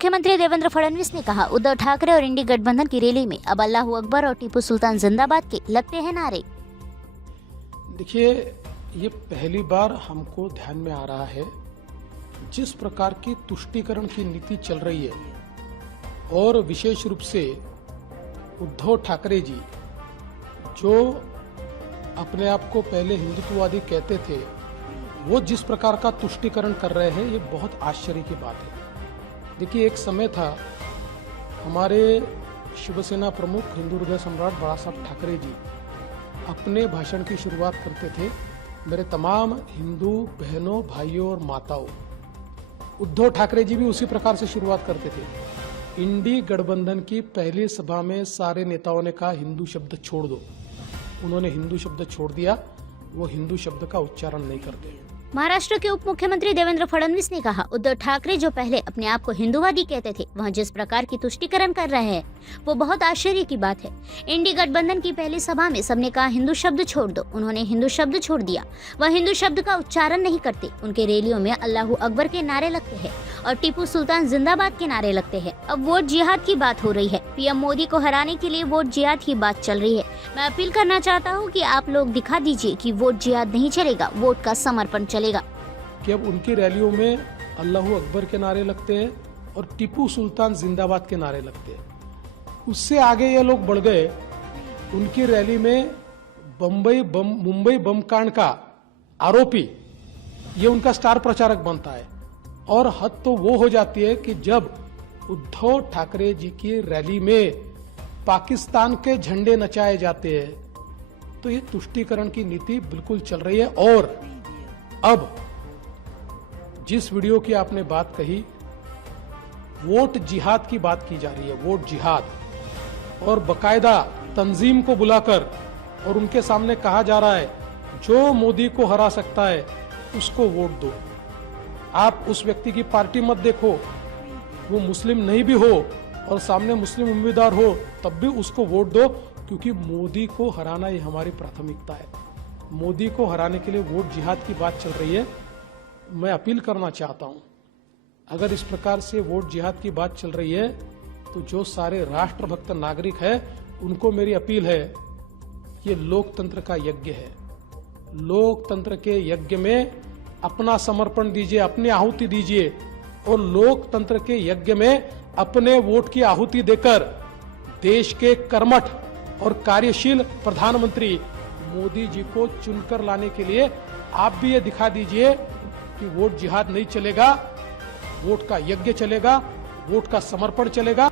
मुख्यमंत्री देवेंद्र फडणवीस ने कहा, उद्धव ठाकरे और इंडी गठबंधन की रैली में अब अल्लाहू अकबर और टीपू सुल्तान जिंदाबाद के लगते हैं नारे। देखिए, ये पहली बार हमको ध्यान में आ रहा है जिस प्रकार की तुष्टीकरण की नीति चल रही है और विशेष रूप से उद्धव ठाकरे जी जो अपने आप को पहले हिंदुत्ववादी कहते थे, वो जिस प्रकार का तुष्टीकरण कर रहे हैं, ये बहुत आश्चर्य की बात है। देखिए, एक समय था हमारे शिवसेना प्रमुख हिंदू हृदय सम्राट बड़ा साहब ठाकरे जी अपने भाषण की शुरुआत करते थे, मेरे तमाम हिंदू बहनों, भाइयों और माताओं। उद्धव ठाकरे जी भी उसी प्रकार से शुरुआत करते थे। इंडी गठबंधन की पहली सभा में सारे नेताओं ने कहा हिंदू शब्द छोड़ दो। उन्होंने हिंदू शब्द छोड़ दिया, वो हिंदू शब्द का उच्चारण नहीं करते। महाराष्ट्र के उप मुख्यमंत्री देवेंद्र फडणवीस ने कहा, उद्धव ठाकरे जो पहले अपने आप को हिंदूवादी कहते थे, वह जिस प्रकार की तुष्टीकरण कर रहे हैं, वो बहुत आश्चर्य की बात है। इंडी गठबंधन की पहली सभा में सबने कहा हिंदू शब्द छोड़ दो। उन्होंने हिंदू शब्द छोड़ दिया, वह हिंदू शब्द का उच्चारण नहीं करते। उनके रैलियों में अल्लाहू अकबर के नारे लगते हैं और टीपू सुल्तान जिंदाबाद के नारे लगते हैं। अब वोट जिहाद की बात हो रही है। पीएम मोदी को हराने के लिए वोट जिहाद की बात चल रही है। मैं अपील करना चाहता हूँ कि आप लोग दिखा दीजिए कि वोट जिहाद नहीं चलेगा, वोट का समर्पण चलेगा। कि अब उनकी रैलियों में अल्लाहू अकबर के नारे लगते हैं और टीपू सुल्तान जिंदाबाद के नारे लगते हैं। उससे आगे ये लोग बढ़ गए, उनकी रैली में मुंबई बम कांड का आरोपी ये उनका स्टार प्रचारक बनता है। और हद तो वो हो जाती है कि जब उद्धव ठाकरे जी की रैली में पाकिस्तान के झंडे नचाए जाते हैं, तो ये तुष्टीकरण की नीति बिल्कुल चल रही है। और अब जिस वीडियो की आपने बात कही, वोट जिहाद की बात की जा रही है, वोट जिहाद, और बकायदा तंजीम को बुलाकर और उनके सामने कहा जा रहा है जो मोदी को हरा सकता है उसको वोट दो। आप उस व्यक्ति की पार्टी मत देखो, वो मुस्लिम नहीं भी हो और सामने मुस्लिम उम्मीदवार हो तब भी उसको वोट दो, क्योंकि मोदी को हराना ये हमारी प्राथमिकता है। मोदी को हराने के लिए वोट जिहाद की बात चल रही है। मैं अपील करना चाहता हूं, अगर इस प्रकार से वोट जिहाद की बात चल रही है तो जो सारे राष्ट्रभक्त नागरिक हैं उनको मेरी अपील है, ये लोकतंत्र का यज्ञ है। लोकतंत्र के यज्ञ में अपना समर्पण दीजिए, अपनी आहुति दीजिए और लोकतंत्र के यज्ञ में अपने वोट की आहुति देकर देश के कर्मठ और कार्यशील प्रधानमंत्री मोदी जी को चुनकर लाने के लिए आप भी ये दिखा दीजिए कि वोट जिहाद नहीं चलेगा, वोट का यज्ञ चलेगा, वोट का समर्पण चलेगा।